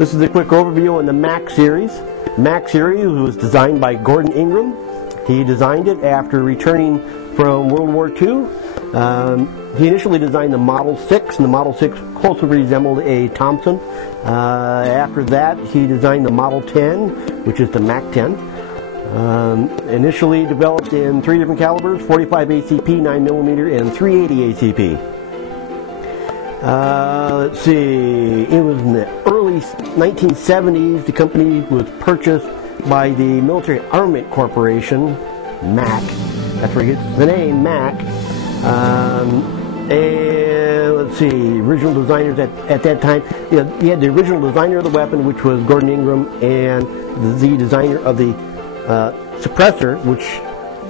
This is a quick overview on the MAC series. MAC series was designed by Gordon Ingram. He designed it after returning from World War II. He initially designed the Model 6, and the Model 6 closely resembled a Thompson. After that, he designed the Model 10, which is the MAC10. Initially developed in 3 different calibers, 45 ACP, 9mm, and 380 ACP. Let's see, it was in the early 1970s. The company was purchased by the Military Armament Corporation, MAC. That's where it gets the name, MAC. And let's see, original designers at that time, you had the original designer of the weapon, which was Gordon Ingram, and the designer of the suppressor, which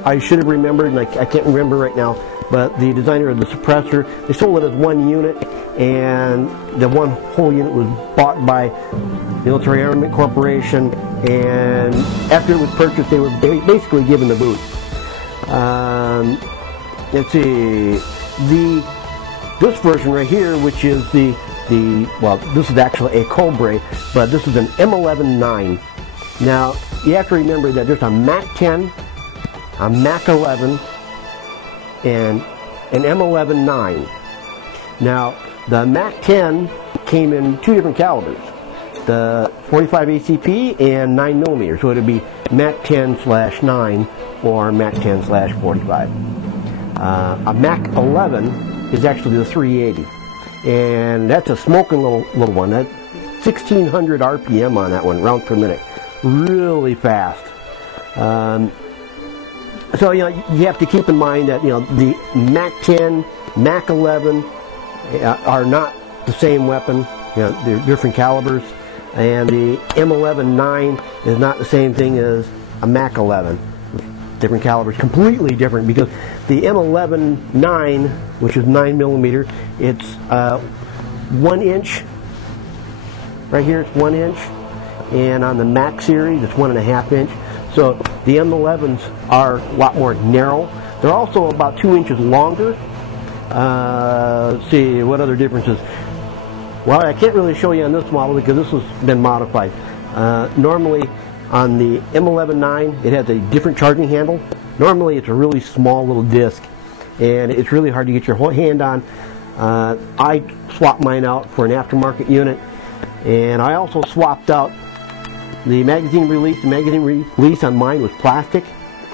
I should have remembered, and I can't remember right now, but the designer of the suppressor. They sold it as one unit, and the one whole unit was bought by Military Armament Corporation, and after it was purchased, they were basically given the boot. Let's see, this version right here, which is well, this is actually a Cobra, but this is an M11-9. Now, you have to remember that there's a MAC10, a MAC11, and an M11-9. Now, the MAC10 came in 2 different calibers, the 45 ACP and 9mm, so it would be MAC10/9 or MAC10/45. A MAC11 is actually the 380, and that's a smoking little one. That's 1600 RPM on that one, rounds per minute. Really fast. So you have to keep in mind that the MAC10, MAC11 are not the same weapon. They're different calibers, and the M11-9 is not the same thing as a MAC11. Different calibers, completely different, because the M11-9, which is 9mm, it's 1 inch. Right here, it's 1 inch. And on the MAC series, it's 1.5 inch. So the M11s are a lot more narrow. They're also about 2 inches longer. Let's see, what other differences? Well, I can't really show you on this model because this has been modified. Normally, on the M11-9, it has a different charging handle. Normally, it's a really small little disc, and it's really hard to get your whole hand on. I swapped mine out for an aftermarket unit, and I also swapped out the magazine release. The magazine release on mine was plastic,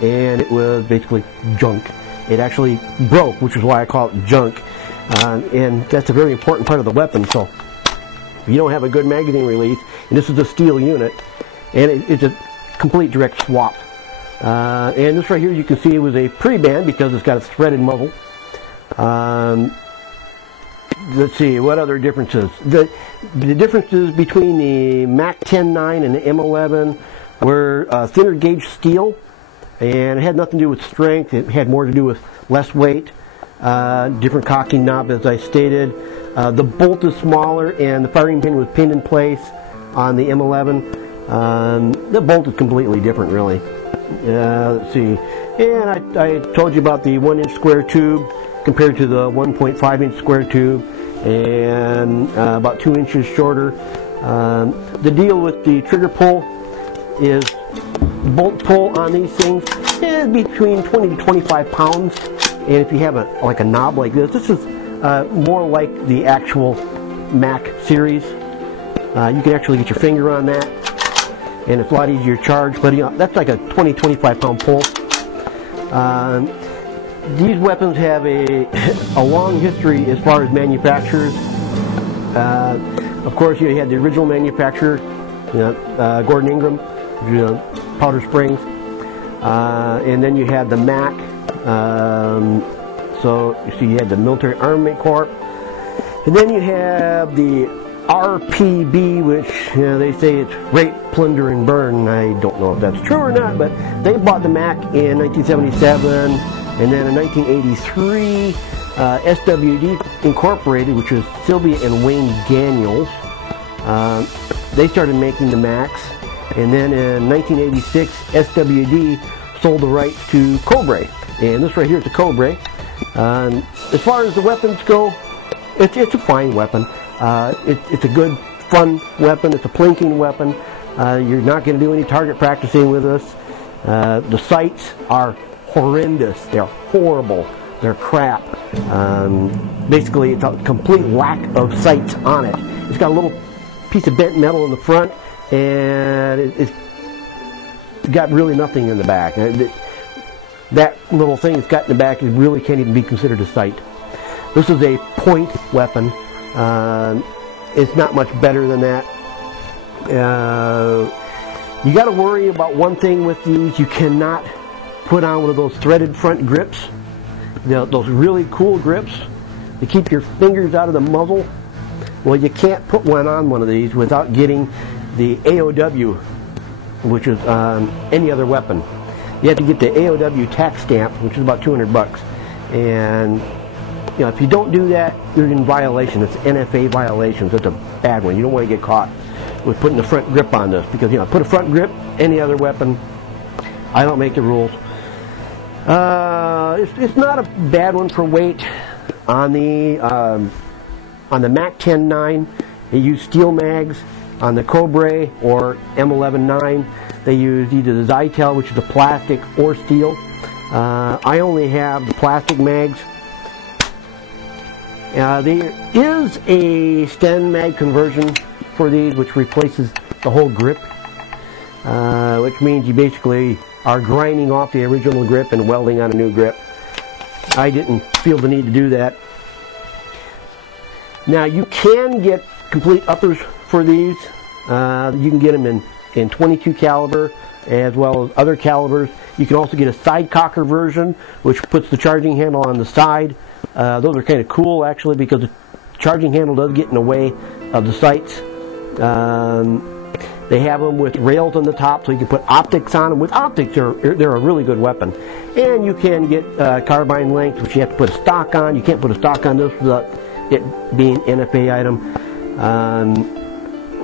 and it was basically junk. It actually broke, which is why I call it junk. And that's a very important part of the weapon. So if you don't have a good magazine release, and this is a steel unit, and it's a complete direct swap. And this right here, you can see it was a pre-band because it's got a threaded muzzle. Let's see, what other differences? The differences between the MAC10-9 and the M11 were thinner gauge steel, and it had nothing to do with strength. It had more to do with less weight, different cocking knob, as I stated. The bolt is smaller, and the firing pin was pinned in place on the M11. The bolt is completely different, really. Let's see, and I told you about the 1 inch square tube compared to the 1.5 inch square tube, and about 2 inches shorter. The deal with the trigger pull is bolt pull on these things is between 20 to 25 pounds, and if you have like a knob like this is more like the actual MAC series. You can actually get your finger on that, and it's a lot easier to charge, but that's like a 20-25 pound pull. These weapons have a long history as far as manufacturers. Of course, you had the original manufacturer, Gordon Ingram, Powder Springs, and then you had the MAC. So you see, you had the Military Armament Corp, and then you have the RPB, which they say it's rape, plunder, and burn. I don't know if that's true or not, but they bought the MAC in 1977, and then in 1983, SWD Incorporated, which was Sylvia and Wayne Daniels, they started making the MACs, and then in 1986, SWD sold the rights to Cobra, and this right here is a Cobra. As far as the weapons go, it's a fine weapon. It's a good fun weapon. It's a plinking weapon. You're not going to do any target practicing with this. The sights are horrendous. They're horrible. They're crap. Basically, it's a complete lack of sights on it. It's got a little piece of bent metal in the front, and it's got really nothing in the back. That little thing it's got in the back, it really can't even be considered a sight. This is a point weapon. It's not much better than that. You got to worry about one thing with these. You cannot put on one of those threaded front grips. Those really cool grips to keep your fingers out of the muzzle. Well, you can't put one on one of these without getting the AOW, which is any other weapon. You have to get the AOW tax stamp, which is about $200. And if you don't do that, you're in violation. It's NFA violations. It's a bad one. You don't want to get caught with putting the front grip on this, because put a front grip, any other weapon. I don't make the rules. It's not a bad one for weight. On the MAC10 9, they use steel mags. On the Cobra or M11 9, they use either the Zytel, which is a plastic, or steel. I only have the plastic mags. There is a Sten mag conversion for these, which replaces the whole grip, which means you basically are grinding off the original grip and welding on a new grip. I didn't feel the need to do that. Now, you can get complete uppers for these. You can get them in 22 caliber as well as other calibers. You can also get a side cocker version, which puts the charging handle on the side. Those are kind of cool, actually, because the charging handle does get in the way of the sights. They have them with rails on the top, so you can put optics on them. With optics, they're a really good weapon. And you can get carbine length, which you have to put a stock on. You can't put a stock on this without it being NFA item.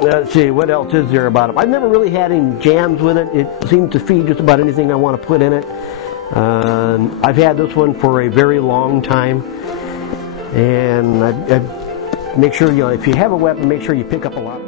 Let's see, what else is there about them? I've never really had any jams with it. It seems to feed just about anything I want to put in it. I've had this one for a very long time. And I make sure, if you have a weapon, make sure you pick up a lot.